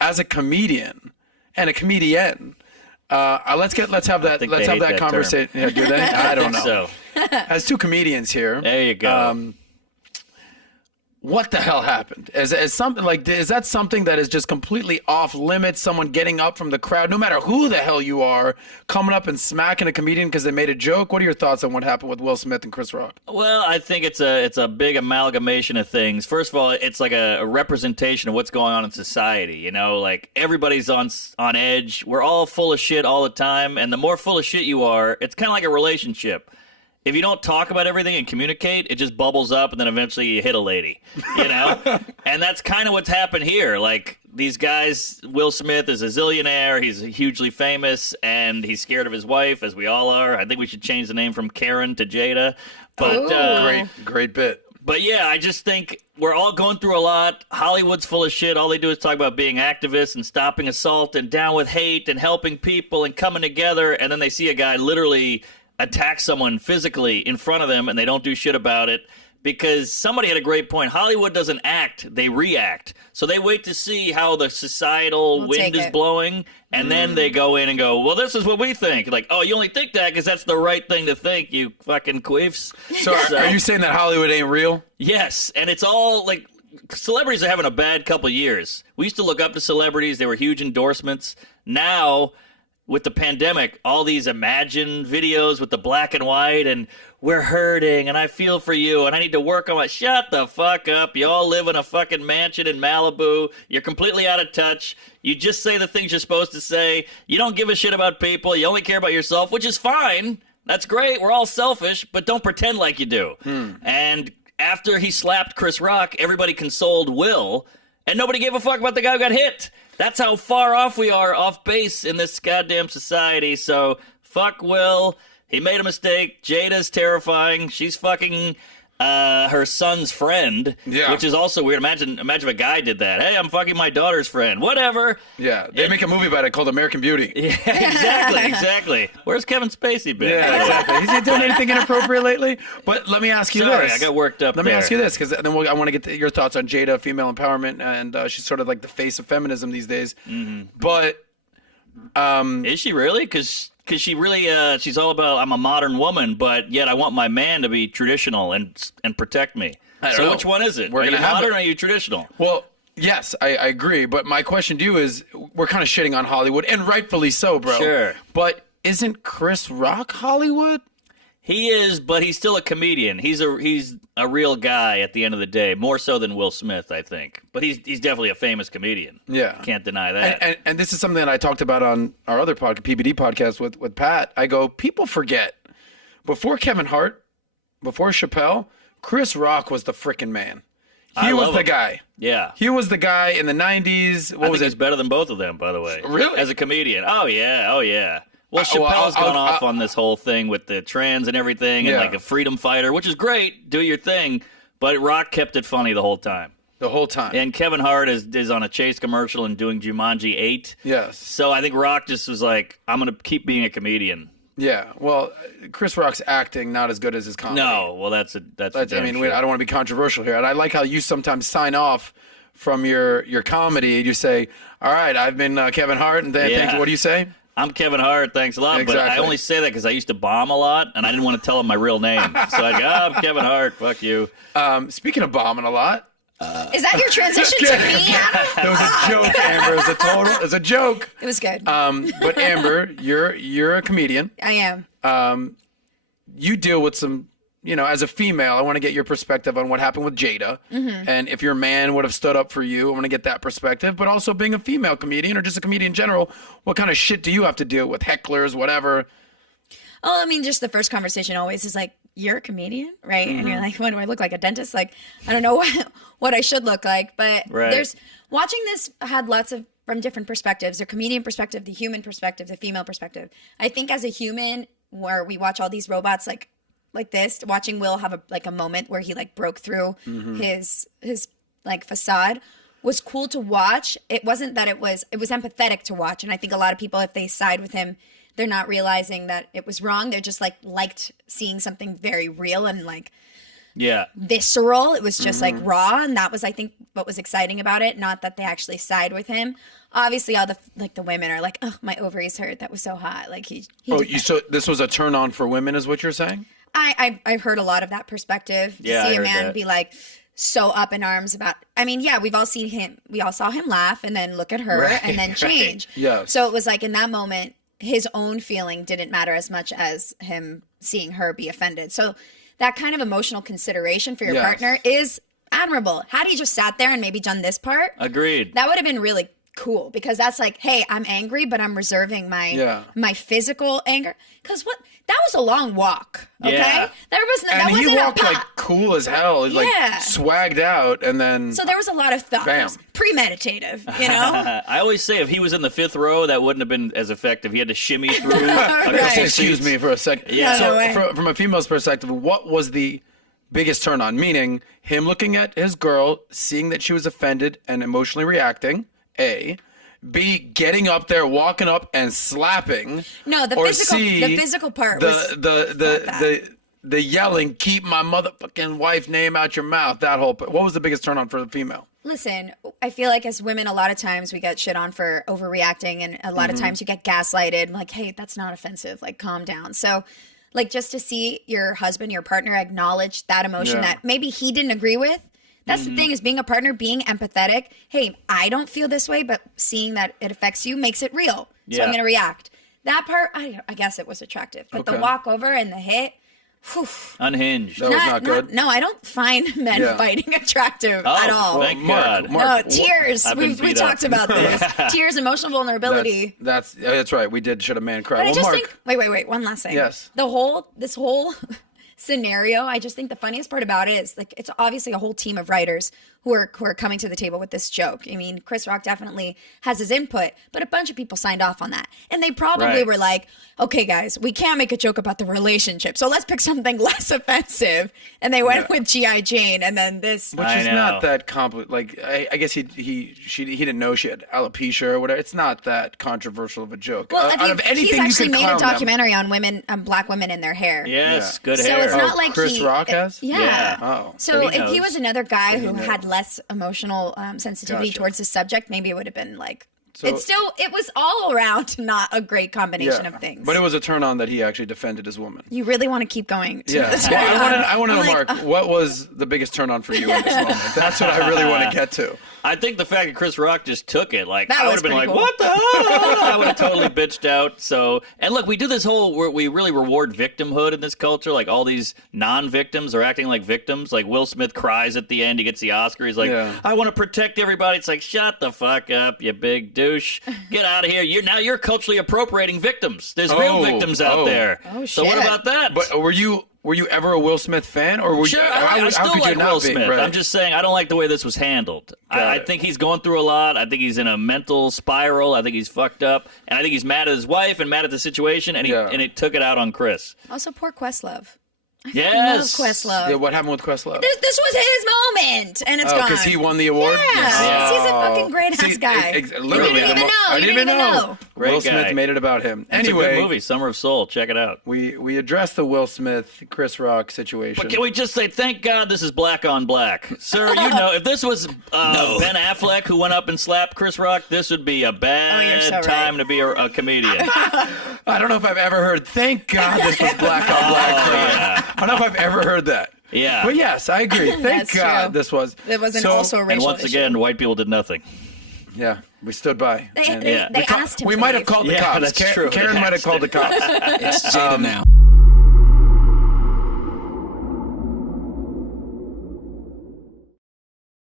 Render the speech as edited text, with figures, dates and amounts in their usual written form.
as a comedian and a comedian. Let's have that conversation. Yeah, do they? I don't know. So. As two comedians here. There you go. What the hell happened? Is something like, is that something that is just completely off limits? Someone getting up from the crowd, no matter who the hell you are, coming up and smacking a comedian because they made a joke? What are your thoughts on what happened with Will Smith and Chris Rock? Well, I think it's a big amalgamation of things. First of all, it's like a representation of what's going on in society. You know, like everybody's on edge. We're all full of shit all the time, and the more full of shit you are, it's kind of like a relationship. If you don't talk about everything and communicate, it just bubbles up, and then eventually you hit a lady, you know? And that's kind of what's happened here. Like, these guys, Will Smith is a zillionaire, he's hugely famous, and he's scared of his wife, as we all are. I think we should change the name from Karen to Jada. But Great bit. But yeah, I just think we're all going through a lot. Hollywood's full of shit. All they do is talk about being activists and stopping assault and down with hate and helping people and coming together, and then they see a guy literally attack someone physically in front of them, and they don't do shit about it because somebody had a great point. Hollywood doesn't act, they react. So they wait to see how the societal wind is blowing, and then they go in and go, well, this is what we think. Like, oh, you only think that because that's the right thing to think, you fucking queefs. So are you saying that Hollywood ain't real? Yes, and it's all like celebrities are having a bad couple of years. We used to look up to celebrities. They were huge endorsements. Now, with the pandemic, all these imagined videos with the black and white and we're hurting and I feel for you and I need to work on it. Shut the fuck up. You all live in a fucking mansion in Malibu. You're completely out of touch. You just say the things you're supposed to say. You don't give a shit about people. You only care about yourself, which is fine. That's great. We're all selfish, but don't pretend like you do. And after he slapped Chris Rock, everybody consoled Will, and nobody gave a fuck about the guy who got hit. That's how far off we are off base in this goddamn society. So fuck Will. He made a mistake. Jada's terrifying. She's fucking her son's friend, which is also weird. Imagine if a guy did that. Hey, I'm fucking my daughter's friend. Whatever. Yeah, they make a movie about it called American Beauty. Yeah, exactly. Where's Kevin Spacey been? Yeah, exactly. Is he doing anything inappropriate lately? But let me ask you Sorry, this. I got worked up Let me ask you this, because then I want to get your thoughts on Jada, female empowerment, and she's sort of like the face of feminism these days. But is she really? Because she really, she's all about, I'm a modern woman, but yet I want my man to be traditional and protect me. So which one is it? Are you modern or are you traditional? Well, yes, I agree. But my question to you is, we're kind of shitting on Hollywood, and rightfully so, bro. Sure. But isn't Chris Rock Hollywood? He is, but he's still a comedian. He's a real guy at the end of the day, more so than Will Smith, I think. But he's definitely a famous comedian. Yeah. Can't deny that. And this is something that I talked about on our other PBD podcast with Pat. I go, people forget. Before Kevin Hart, before Chappelle, Chris Rock was the frickin' man. He was the guy. Yeah. He was the guy in the 90s. What was it? He's better than both of them, by the way. Really? As a comedian. Oh, yeah. Well, Chappelle's gone off on this whole thing with the trans and everything and like a freedom fighter, which is great. Do your thing. But Rock kept it funny the whole time. The whole time. And Kevin Hart is on a Chase commercial and doing Jumanji 8. Yes. So I think Rock just was like, I'm going to keep being a comedian. Yeah. Well, Chris Rock's acting not as good as his comedy. No. Well, that's I mean, I don't want to be controversial here. And I like how you sometimes sign off from your comedy. You say, all right, I've been Kevin Hart. And then thank you. What do you say? I'm Kevin Hart, thanks a lot. Exactly. But I only say that because I used to bomb a lot, and I didn't want to tell him my real name. So I go, I'm Kevin Hart, fuck you. Speaking of bombing a lot. Is that your transition to me, Adam? It was a joke, Amber. It was a joke. It was good. But Amber, you're a comedian. I am. You deal with some, as a female, I want to get your perspective on what happened with Jada. And if your man would have stood up for you, I want to get that perspective. But also being a female comedian or just a comedian in general, what kind of shit do you have to deal with? Hecklers, whatever. Oh, I mean, just the first conversation always is like, you're a comedian, right? And you're like, what do I look like, a dentist? Like, I don't know what I should look like. But there's watching this had lots of from different perspectives, the comedian perspective, the human perspective, the female perspective. I think as a human, where we watch all these robots like this, watching Will have a moment where he like broke through his like facade was cool to watch. It wasn't that it was empathetic to watch. And I think a lot of people, if they side with him, they're not realizing that it was wrong. They're just liked seeing something very real and like visceral. It was just like raw, and that was, I think, what was exciting about it. Not that they actually side with him. Obviously, all the women are like, "Oh, my ovaries hurt. That was so hot." Like he so this was a turn on for women, is what you're saying? I've heard a lot of that perspective. To see a man be like so up in arms about. I mean, yeah, we all saw him laugh and then look at her and then change. Yeah. So it was like in that moment, his own feeling didn't matter as much as him seeing her be offended. So that kind of emotional consideration for your partner is admirable. Had he just sat there and maybe done this part, agreed, that would have been really cool, because that's like, hey, I'm angry, but I'm reserving my physical anger. Because that was a long walk. Okay, that he wasn't walked a pop. like cool as hell. Like swagged out, and then so there was a lot of thought. It was premeditative, you know. I always say if he was in the fifth row, that wouldn't have been as effective. He had to shimmy through. Excuse me for a second. Yeah. So from a female's perspective, what was the biggest turn on? Meaning him looking at his girl, seeing that she was offended and emotionally reacting. A. B, getting up there, walking up and slapping. No, the physical part was the yelling, keep my motherfucking wife name out your mouth. That whole. What was the biggest turn on for the female? Listen, I feel like as women, a lot of times we get shit on for overreacting, and a lot of times you get gaslighted. Like, hey, that's not offensive. Like, calm down. So, like, just to see your husband, your partner acknowledge that emotion that maybe he didn't agree with. That's the thing, is being a partner, being empathetic. Hey, I don't feel this way, but seeing that it affects you makes it real. So I'm going to react. That part, I guess it was attractive. But the walk over and the hit, whew. Unhinged. That was not good. No, I don't find men fighting attractive at all. Thank God. No, tears. We talked about this. Tears, emotional vulnerability. That's right. We did. Should a man cry? But I just think, wait. One last thing. Yes. This whole scenario, I just think the funniest part about it is, like, it's obviously a whole team of writers who are coming to the table with this joke. I mean, Chris Rock definitely has his input, but a bunch of people signed off on that. And they probably were like, okay, guys, we can't make a joke about the relationship, so let's pick something less offensive. And they went with G.I. Jane, and then this. Which is not that complicated. Like, I guess he didn't know she had alopecia or whatever. It's not that controversial of a joke. Well, he's actually made a documentary on women, black women in their hair. Yes, good so hair. So it's not like Chris Rock has? Yeah. Oh. So if he was another guy who had less emotional sensitivity towards the subject, maybe it would have been like, it was all around not a great combination of things. But it was a turn on that he actually defended his woman. You really want to keep going to this. Well, I want to know, Mark, what was the biggest turn on for you in this moment? That's what I really want to get to. I think the fact that Chris Rock just took it, like, that I would have been like, cool. what the hell? I would have totally bitched out. So, and look, we do this whole, we really reward victimhood in this culture. Like, all these non-victims are acting like victims. Like, Will Smith cries at the end. He gets the Oscar. He's like, I want to protect everybody. It's like, shut the fuck up, you big douche. Get out of here. You're culturally appropriating victims. There's real victims out there. Oh, shit. So what about that? But were you ever a Will Smith fan, or were sure, you? I still like Will Smith. Right. I'm just saying I don't like the way this was handled. I think he's going through a lot. I think he's in a mental spiral. I think he's fucked up, and I think he's mad at his wife and mad at the situation, and he took it out on Chris. Also, poor Questlove. Yes. Love Questlove. Yeah, what happened with Questlove? This was his moment, and it's gone. Because he won the award? Yeah. He's a fucking great-ass guy. Literally, I didn't even know. Will Smith made it about him. Anyway, it's a good movie, Summer of Soul. Check it out. We addressed the Will Smith, Chris Rock situation. But can we just say, thank God this is black on black? Sir, you know, if this was Ben Affleck who went up and slapped Chris Rock, this would be a bad time to be a comedian. I don't know if I've ever heard, thank God this was black on black. I don't know if I've ever heard that. Yeah. But yes, I agree. Thank God this was. It wasn't also a racial And once again, white people did nothing. Yeah, we stood by. They asked him. We might have called the cops. That's true. Karen might have called the cops. It's Jada now.